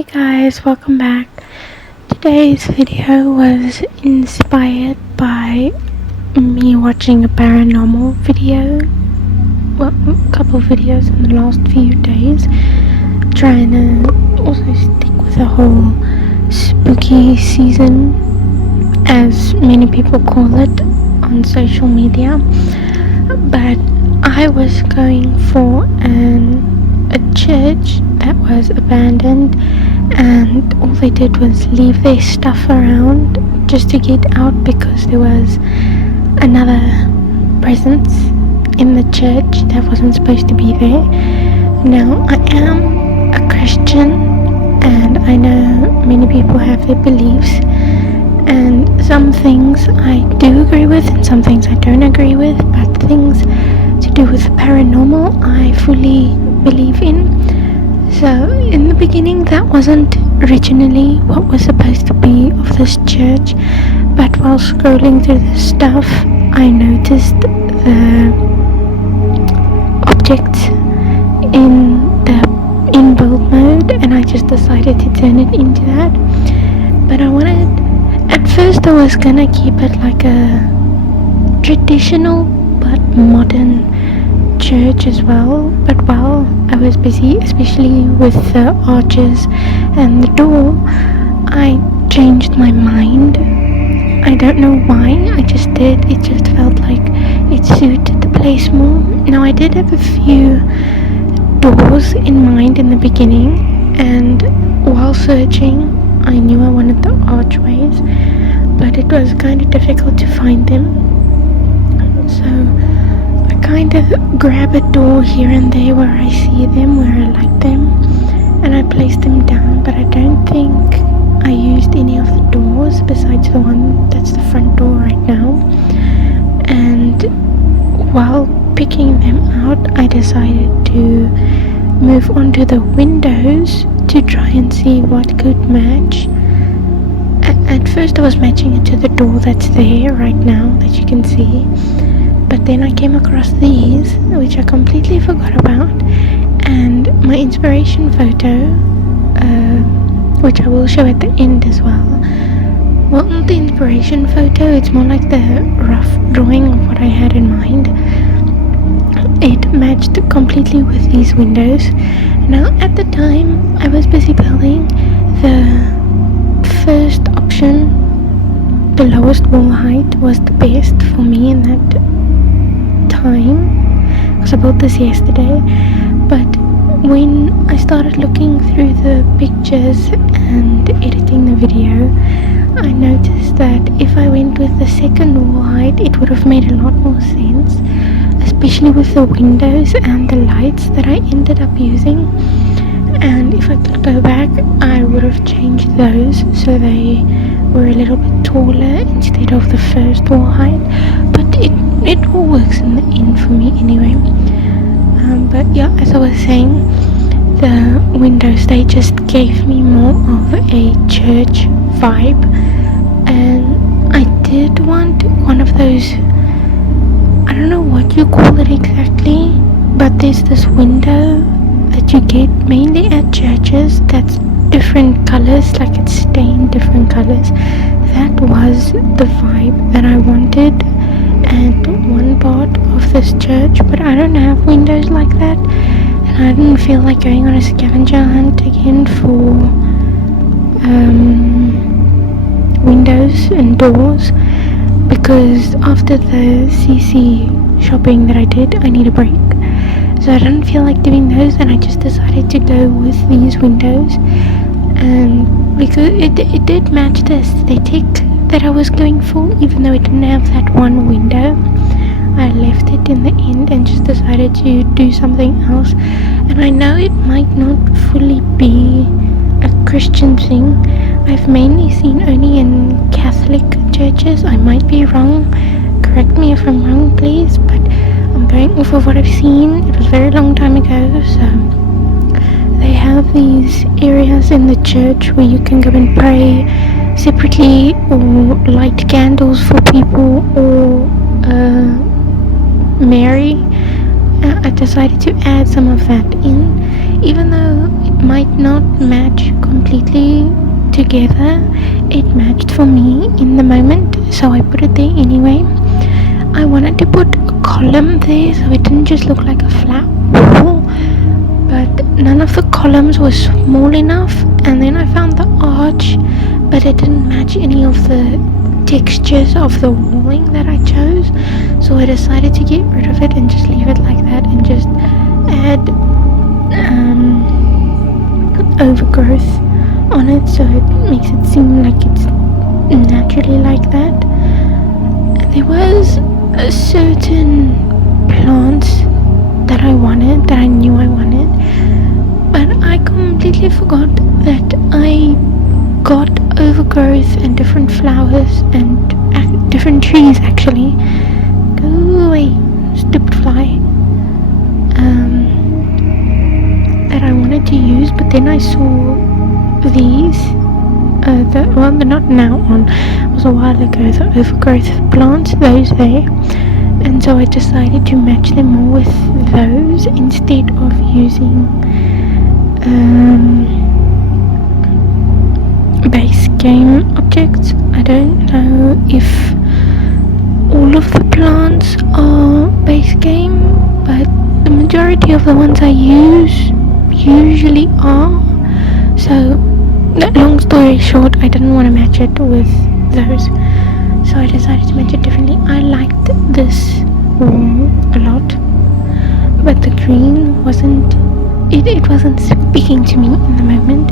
Hey guys, welcome back. Today's video was inspired by me watching a paranormal video, well, a couple of videos in the last few days, trying to also stick with the whole spooky season, as many people call it on social media. But I was going for a church that was abandoned, and all they did was leave their stuff around just to get out because there was another presence in the church that wasn't supposed to be there. Now, I am a Christian, and I know many people have their beliefs, and some things I do agree with and some things I don't agree with, but things to do with paranormal I fully believe in. So in the beginning, that wasn't originally what was supposed to be of this church, but while scrolling through the stuff, I noticed the objects in the inbuilt mode, and I just decided to turn it into that. But at first I was gonna keep it like a traditional but modern church as well, but while I was busy, especially with the arches and the door, I changed my mind. I don't know why, I just did. It just felt like it suited the place more. Now, I did have a few doors in mind in the beginning, and while searching I knew I wanted the archways, but it was kind of difficult to find them. So kind of grab a door here and there where I see them, where I like them, and I place them down, but I don't think I used any of the doors besides the one that's the front door right now. And while picking them out, I decided to move on to the windows to try and see what could match. At first I was matching it to the door that's there right now that you can see, but then I came across these, which I completely forgot about, and my inspiration photo, which I will show at the end as well. Well, not the inspiration photo, it's more like the rough drawing of what I had in mind. It matched completely with these windows. Now, at the time, I was busy building the first option. The lowest wall height was the best for me in that time, because I built this yesterday. But when I started looking through the pictures and editing the video, I noticed that if I went with the second wall height, it would have made a lot more sense, especially with the windows and the lights that I ended up using. And if I could go back, I would have changed those so they were a little bit taller instead of the first wall height. But it all works in the end for me anyway. But yeah, as I was saying, the windows, they just gave me more of a church vibe, and I did want one of those, I don't know what you call it exactly, but there's this window that you get mainly at churches that's different colors, like it's stained different colors. That was the vibe that I wanted at one part of this church, but I don't have windows like that, and I didn't feel like going on a scavenger hunt again for windows and doors, because after the CC shopping that I did, I need a break. So I didn't feel like doing those, and I just decided to go with these windows. And because it did match the aesthetic that I was going for, even though it didn't have that one window, I left it in the end and just decided to do something else. And I know it might not fully be a Christian thing. I've mainly seen only in Catholic churches. I might be wrong, correct me if I'm wrong please, but I'm going off of what I've seen. It was a very long time ago, so they have these areas in the church where you can go and pray separately, or light candles for people, or Mary. I decided to add some of that in, even though it might not match completely together. It matched for me in the moment, so I put it there anyway. I wanted to put a column there so it didn't just look like a flat wall, but none of the columns were small enough, and then I found the arch, but it didn't match any of the textures of the walling that I chose, so I decided to get rid of it and just leave it like that and just add overgrowth on it, so it makes it seem like it's naturally like that. There was a certain plant that I wanted, that I knew I wanted, but I completely forgot that I got overgrowth and different flowers and different trees actually. Go away, stupid fly. That I wanted to use, but then I saw these. They're not now on. It was a while ago. The overgrowth plants, those there, and so I decided to match them more with those instead of using base game objects. I don't know if all of the plants are base game, but the majority of the ones I use usually are. So, long story short, I didn't want to match it with those, so I decided to match it differently. I liked this wall a lot, but the green wasn't speaking to me in the moment,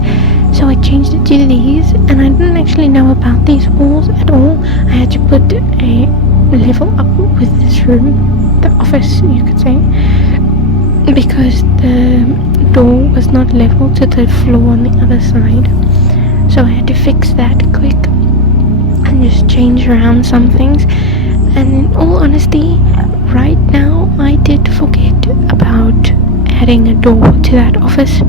so I changed it to these, and I didn't actually know about these walls at all. I had to put a level up with this room, the office you could say, because the door was not level to the floor on the other side, so I had to fix that quick and just change around some things. And in all honesty, right now I did forget about adding a door to that office.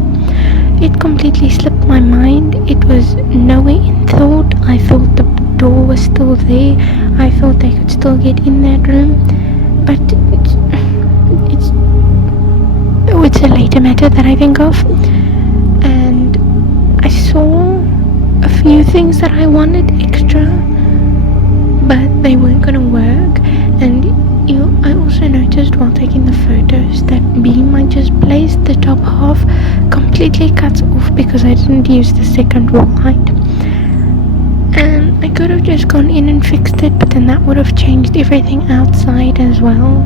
It completely slipped my mind. It was nowhere in thought. I thought the door was still there. I thought they could still get in that room, but it's a later matter that I think of. And I saw a few things that I wanted extra, but they weren't gonna work. And I also noticed while taking the photos that beam I just placed, the top half completely cuts off because I didn't use the second wall height. And I could have just gone in and fixed it, but then that would have changed everything outside as well,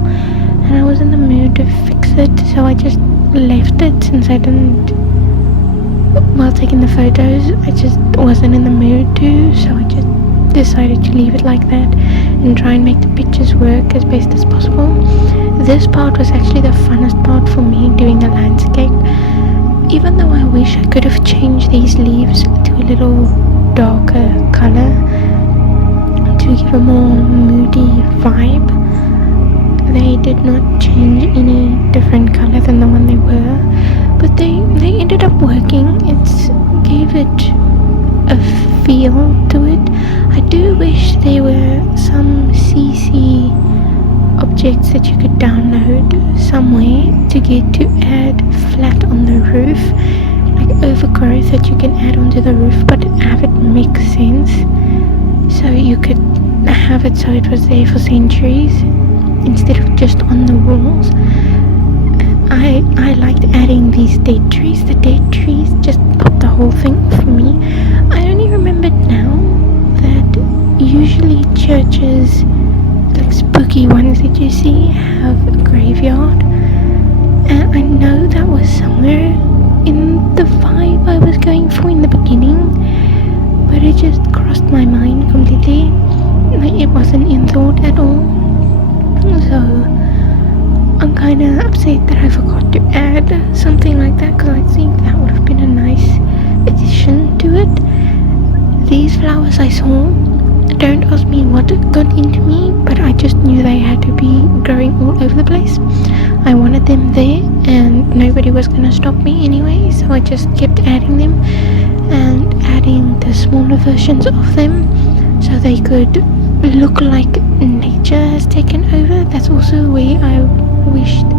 and I was in the mood to fix it, so I just left it. Since I didn't, while taking the photos, I just wasn't in the mood to, so I just decided to leave it like that and try and make the pictures work as best as possible. This part was actually the funnest part for me, doing the landscape, even though I wish I could have changed these leaves to a little darker color to give a more moody vibe. They did not change any different color than the one they were, but they ended up working. It gave it a feel to it. I do wish there were some CC objects that you could download somewhere to get to add flat on the roof, like overgrowth that you can add onto the roof but have it make sense, so you could have it so it was there for centuries instead of just on the walls. I liked adding these dead trees. The dead trees just popped the whole thing off for me. I only remembered now that usually churches, like spooky ones that you see, have a graveyard, and I know that was somewhere in the vibe I was going for in the beginning, but it just crossed my mind completely. Like, it wasn't in thought at all, so I'm kinda upset that I forgot to add something like that, because I think that would have been a nice addition to it. These flowers I saw, don't ask me what got into me, but I just knew they had to be growing all over the place. I wanted them there and nobody was going to stop me anyway, so I just kept adding them and adding the smaller versions of them so they could look like nature has taken over. That's also where I wished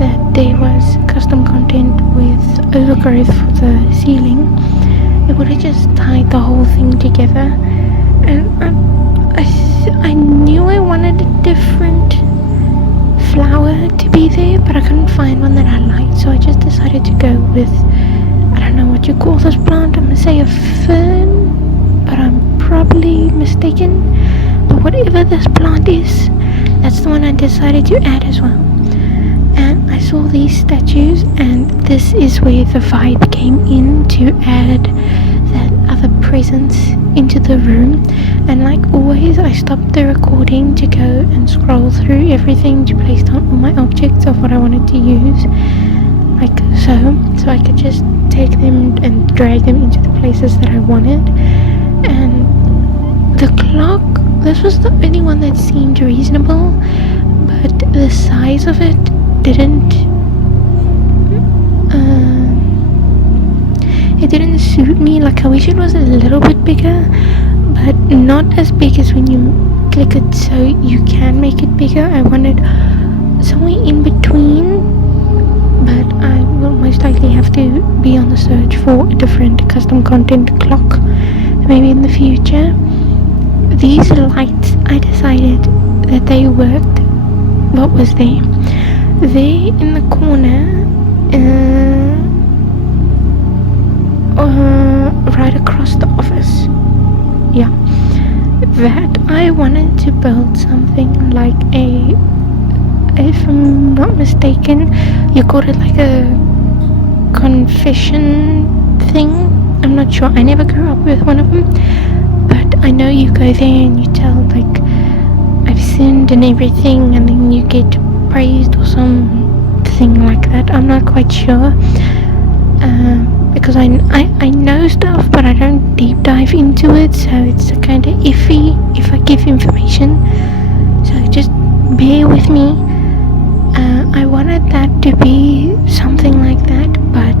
that there was custom custom content with overgrowth for the ceiling, it would have just tied the whole thing together. And I knew I wanted a different flower to be there, but I couldn't find one that I liked, so I just decided to go with, I don't know what you call this plant, I'm gonna say a fern, but I'm probably mistaken. But whatever this plant is, that's the one I decided to add as well. And I saw these statues, and this is where the vibe came in to add that other presence into the room. And like always, I stopped the recording to go and scroll through everything to place down all my objects of what I wanted to use, like so I could just take them and drag them into the places that I wanted. And the clock, this was the only one that seemed reasonable, but the size of it didn't suit me. Like, I wish it was a little bit bigger, but not as big as when you click it so you can make it bigger. I wanted somewhere in between, but I will most likely have to be on the search for a different custom content clock maybe in the future. These lights, I decided that they worked. What was there in the corner, right across the office, yeah, that I wanted to build something like a, if I'm not mistaken, you called it like a confession thing. I'm not sure, I never grew up with one of them, but I know you go there and you tell like I've sinned and everything, and then you get praised or something like that. I'm not quite sure, because I know stuff, but I don't deep dive into it, so it's kind of iffy if I give information, so just bear with me. I wanted that to be something like that, but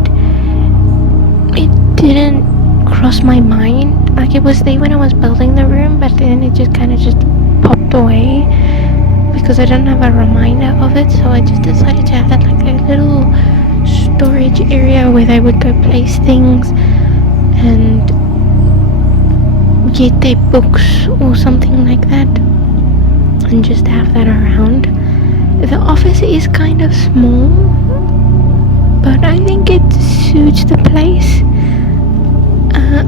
it didn't cross my mind. Like, it was there when I was building the room, but then it just kind of just popped away because I don't have a reminder of it, so I just decided to have that like a little storage area where they would go place things and get their books or something like that, and just have that around. The office is kind of small, but I think it suits the place.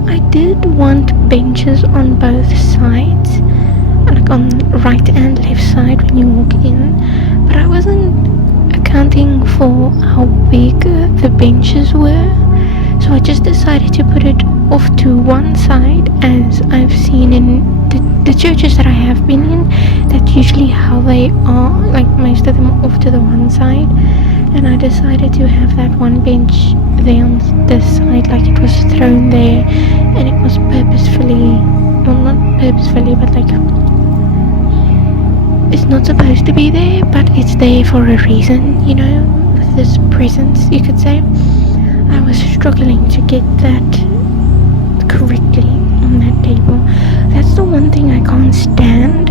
I did want benches on both sides, like on right and left side when you walk in, but I wasn't accounting for how big the benches were, so I just decided to put it off to one side, as I've seen in the churches that I have been in. That's usually how they are, like most of them are off to the one side, and I decided to have that one bench there on this side, like it was thrown there, and it was purposefully, well, not purposefully, but like it's not supposed to be there, but it's there for a reason, you know, with this presence, you could say. I was struggling to get that correctly on that table. That's the one thing I can't stand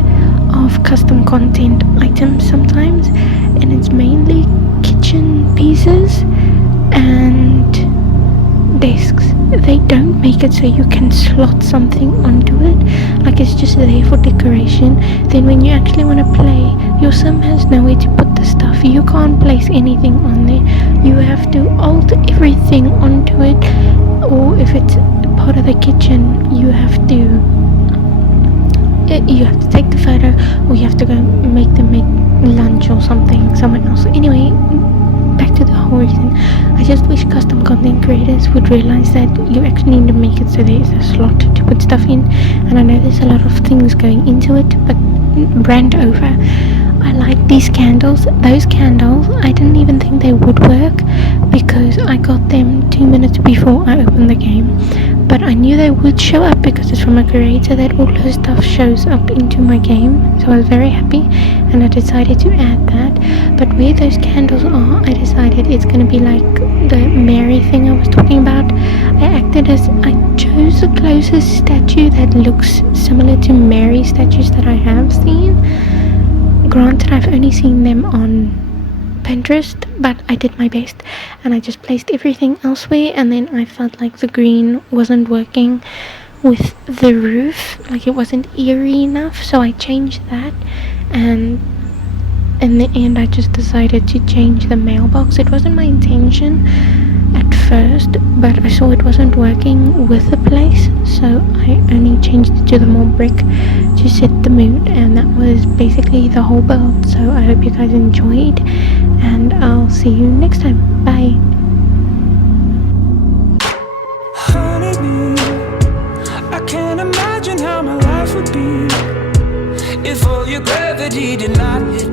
of custom content items sometimes, and it's mainly kitchen pieces and desks. They don't make it so you can slot something onto it, like it's just there for decoration. Then when you actually want to play, your sim has nowhere to put the stuff. You can't place anything on there. You have to alter everything onto it, or if it's part of the kitchen, you have to take the photo, or you have to go make them make lunch or something somewhere else. Anyway, back to the whole reason. I just wish custom content creators would realize that you actually need to make it so there is a slot to put stuff in, and I know there's a lot of things going into it, but rant over. I like these candles. Those candles, I didn't even think they would work because I got them 2 minutes before I opened the game, but I knew they would show up because it's from a creator that all her stuff shows up into my game, so I was very happy, and I decided to add that. But where those candles are, I decided it's going to be like the Mary thing I was talking about. I chose the closest statue that looks similar to Mary statues that I have seen. Granted, I've only seen them on Pinterest, but I did my best and I just placed everything elsewhere, and then I felt like the green wasn't working with the roof, like it wasn't eerie enough, so I changed that. And in the end I just decided to change the mailbox. It wasn't my intention at first, but I saw it wasn't working with the place, so I only changed it to the more brick to set the mood, and that was basically the whole build. So I hope you guys enjoyed, and I'll see you next time. Bye. Honeybee, I can't imagine how my life would be if all your gravity did not hit